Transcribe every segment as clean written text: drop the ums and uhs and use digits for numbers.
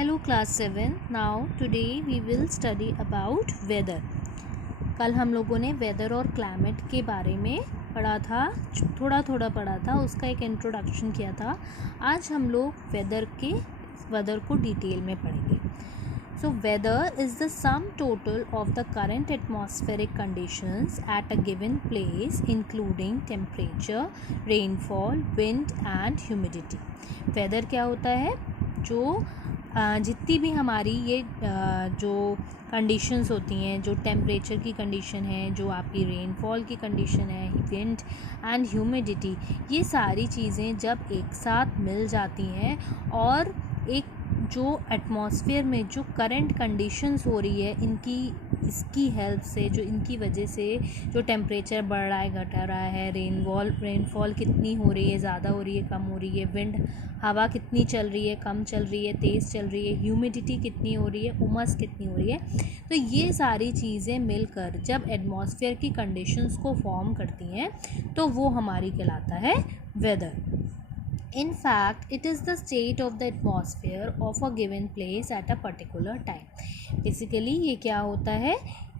Hello class 7. Now today we will study about weather. कल हम लोगों ने वेदर और क्लाइमेट के बारे में पढ़ा था, थोड़ा पढ़ा था, उसका एक इंट्रोडक्शन किया था. आज हम लोग वेदर को डिटेल में पढ़ेंगे. So weather is the sum total of the current atmospheric conditions at a given place including temperature, rainfall, wind and humidity. Weather क्या होता है? जो जितनी भी हमारी ये जो कंडीशंस होती हैं, जो टेम्परेचर की कंडीशन है, जो आपकी रेनफॉल की कंडीशन है, विंड एंड ह्यूमिडिटी, ये सारी चीज़ें जब एक साथ मिल जाती हैं और एक जो एटमॉस्फेयर में जो करंट कंडीशंस हो रही है इसकी हेल्प से, जो इनकी वजह से जो टेम्परेचर बढ़ रहा है, घट रहा है, रेनफॉल कितनी हो रही है, ज़्यादा हो रही है, कम हो रही है, विंड हवा कितनी चल रही है, कम चल रही है, तेज़ चल रही है, ह्यूमिडिटी कितनी हो रही है, उमस कितनी हो रही है, तो ये सारी चीज़ें मिलकर जब एटमॉस्फेयर की कंडीशंस को फॉर्म करती हैं तो वो हमारी कहलाता है weather. In fact, it is the state of the atmosphere of a given place at a particular time. Basically ये क्या होता है,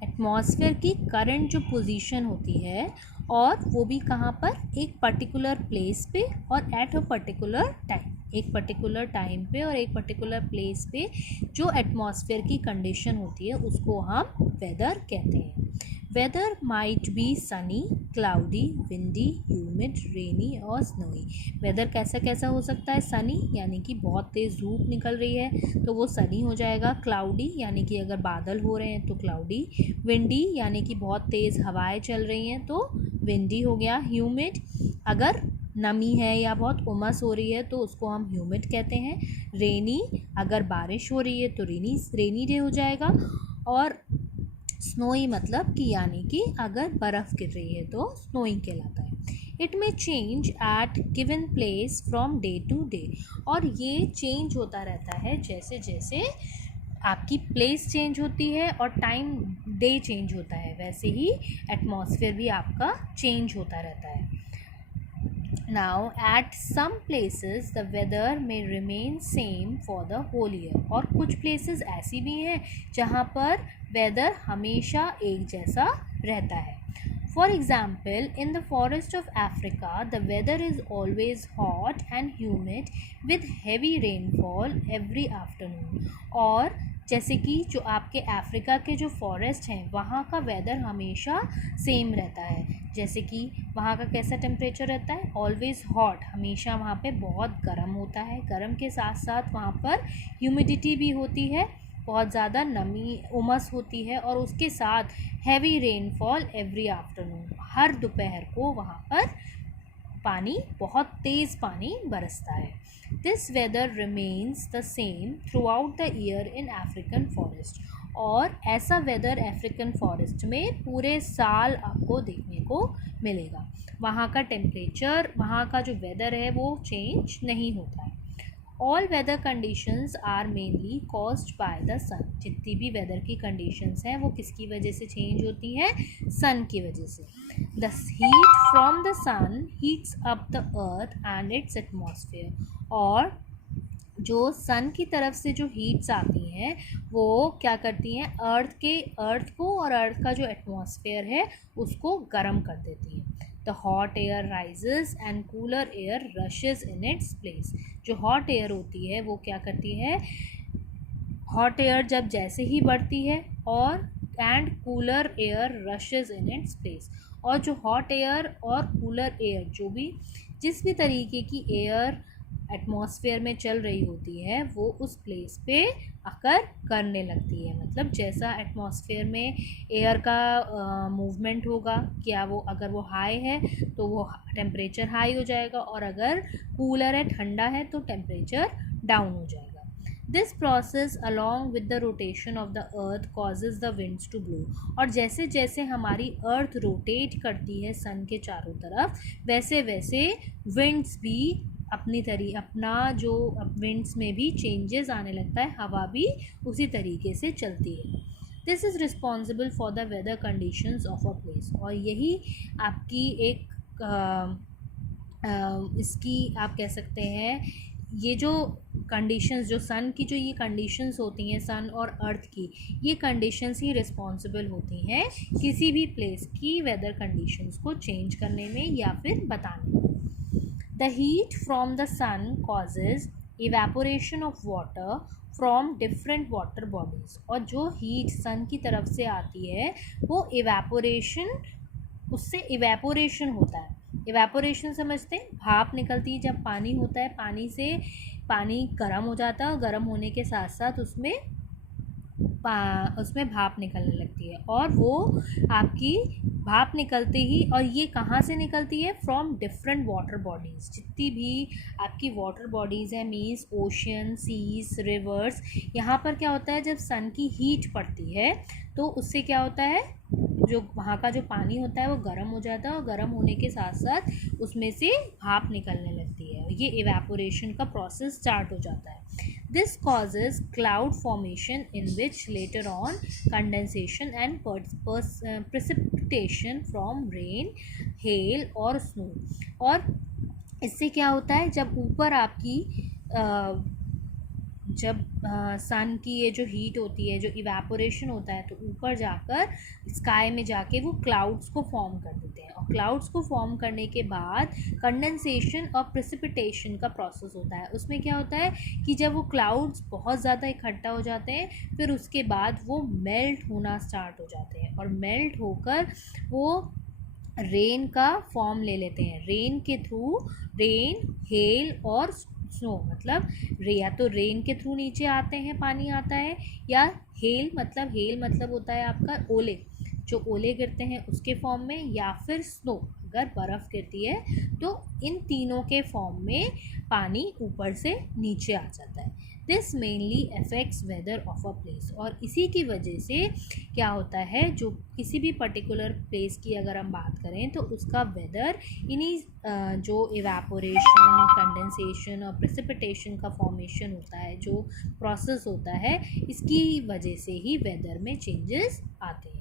एटमॉस्फेयर की करंट जो पोजीशन होती है और वो भी कहाँ पर, एक पर्टिकुलर प्लेस पे और एट अ पर्टिकुलर टाइम, एक पर्टिकुलर टाइम पे और एक पर्टिकुलर प्लेस पे जो एटमॉस्फेयर की कंडीशन होती है उसको हम वेदर कहते हैं. Weather might be sunny, cloudy, windy, humid, rainy और स्नोई. वेदर कैसा हो सकता है? सनी यानी कि बहुत तेज़ धूप निकल रही है तो वो सनी हो जाएगा. क्लाउडी यानी कि अगर बादल हो रहे हैं तो क्लाउडी. विंडी यानी कि बहुत तेज़ हवाएं चल रही हैं तो विंडी हो गया. ह्यूमिड अगर नमी है या बहुत उमस हो रही है तो उसको हम ह्यूमिड कहते हैं. रेनी अगर बारिश हो रही है तो रेनी डे हो जाएगा. और स्नोई मतलब कि यानी कि अगर बर्फ़ गिर रही है तो स्नोइंग कहलाता है. इट में change at given place from day to day. और ये चेंज होता रहता है जैसे जैसे आपकी प्लेस चेंज होती है और टाइम डे चेंज होता है, वैसे ही एटमॉस्फेयर भी आपका चेंज होता रहता है. Now at some places the weather may remain same for the whole year. और कुछ places ऐसी भी हैं जहाँ पर weather हमेशा एक जैसा रहता है. For example, in the forest of Africa, the weather is always hot and humid with heavy rainfall every afternoon. और जैसे कि जो आपके अफ्रीका के जो फॉरेस्ट हैं वहाँ का वेदर हमेशा सेम रहता है. जैसे कि वहाँ का कैसा टेम्परेचर रहता है? ऑलवेज़ हॉट, हमेशा वहाँ पे बहुत गर्म होता है. गर्म के साथ साथ वहाँ पर ह्यूमिडिटी भी होती है, बहुत ज़्यादा नमी उमस होती है और उसके साथ हैवी रेनफॉल एवरी आफ्टरनून. हर दोपहर को वहाँ पर बहुत तेज़ पानी बरसता है. This weather remains the same throughout the year in African forest. और ऐसा वेदर अफ्रीकन फॉरेस्ट में पूरे साल आपको देखने को मिलेगा. वहाँ का टेम्परेचर, वहाँ का जो वेदर है वो चेंज नहीं होता है. All weather conditions are mainly caused by the sun. जितनी भी वेदर की कंडीशंस हैं वो किसकी वजह से चेंज होती हैं? सन की वजह से. The heat from the sun heats up the earth and its atmosphere. और जो सन की तरफ से जो हीट्स आती हैं वो क्या करती हैं? अर्थ को और अर्थ का जो एटमॉस्फेयर है उसको गर्म कर देती हैं. The hot air rises and cooler air rushes in its place. जो hot air होती है वो क्या करती है? hot air जब जैसे ही बढ़ती है और and cooler air rushes in its place. और जो hot air और cooler air जिस भी तरीके की एयर एटमॉस्फेयर में चल रही होती है वो उस प्लेस पे आकर करने लगती है. मतलब जैसा एटमॉस्फेयर में एयर का मूवमेंट होगा, क्या वो अगर वो हाई है तो वो टेम्परेचर हाई हो जाएगा और अगर कूलर है, ठंडा है, तो टेम्परेचर डाउन हो जाएगा. This process along with the rotation of the earth causes the winds to blow. और जैसे जैसे हमारी अर्थ रोटेट करती है सन के चारों तरफ, वैसे वैसे विंड्स भी अपना जो विंड्स में भी चेंजेस आने लगता है, हवा भी उसी तरीके से चलती है. This is responsible for the weather conditions of a place. और यही आपकी एक इसकी आप कह सकते हैं ये जो कंडीशंस, जो सन की जो ये कंडीशंस होती हैं, सन और अर्थ की, ये कंडीशंस ही रिस्पॉन्सिबल होती हैं किसी भी प्लेस की वेदर कंडीशंस को चेंज करने में या फिर बताने में. The heat from the sun causes evaporation of water from different water bodies. और जो हीट सन की तरफ से आती है वो इवेपोरेशन, उससे इवेपोरेशन होता है. इवेपोरेशन समझते हैं, भाप निकलती है जब पानी होता है, पानी से पानी गर्म हो जाता है और गर्म होने के साथ साथ उसमें भाप निकलने लगती है. और वो आपकी भाप निकलते ही, और ये कहाँ से निकलती है, फ्रॉम डिफरेंट वाटर बॉडीज़. जितनी भी आपकी वाटर बॉडीज़ हैं, मीन्स ओशियन, सीज, रिवर्स, यहाँ पर क्या होता है, जब सन की हीट पड़ती है तो उससे क्या होता है, जो वहाँ का जो पानी होता है वो गर्म हो जाता है और गर्म होने के साथ साथ उसमें से भाप निकलने लगती है. ये इवेपोरेशन का प्रोसेस स्टार्ट हो जाता है. This causes cloud formation in which later on condensation and precipitation from rain, hail और snow. और इससे क्या होता है, जब ऊपर आपकी जब सन की ये जो हीट होती है, जो इवेपोरेशन होता है, तो ऊपर जाकर स्काई में जाके वो क्लाउड्स को फॉर्म कर देते हैं. और क्लाउड्स को फॉर्म करने के बाद कंडेंसेशन और प्रेसिपिटेशन का प्रोसेस होता है. उसमें क्या होता है कि जब वो क्लाउड्स बहुत ज़्यादा इकट्ठा हो जाते हैं, फिर उसके बाद वो मेल्ट होना स्टार्ट हो जाते हैं और मेल्ट होकर वो रेन का फॉर्म ले लेते हैं. रेन के थ्रू, रेन, हेल और स्नो, मतलब या तो रेन के थ्रू नीचे आते हैं, पानी आता है, या हेल मतलब होता है आपका ओले, जो ओले गिरते हैं उसके फॉर्म में, या फिर स्नो, अगर बर्फ़ गिरती है तो इन तीनों के फॉर्म में पानी ऊपर से नीचे आ जाता है. This mainly affects weather of a place. और इसी की वजह से क्या होता है, जो किसी भी पर्टिकुलर प्लेस की अगर हम बात करें तो उसका वेदर इन्हीं जो इवेपोरेशन, कंडेंसेशन और प्रेसिपिटेशन का फॉर्मेशन होता है, जो प्रोसेस होता है, इसकी वजह से ही वेदर में चेंजेस आते हैं.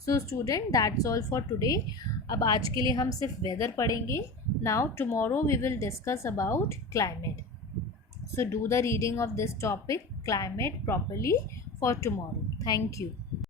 So student, that's all for today. अब आज के लिए हम सिर्फ वेदर पढ़ेंगे. Now tomorrow we will discuss about climate. So do the reading of this topic, climate, properly for tomorrow. Thank you.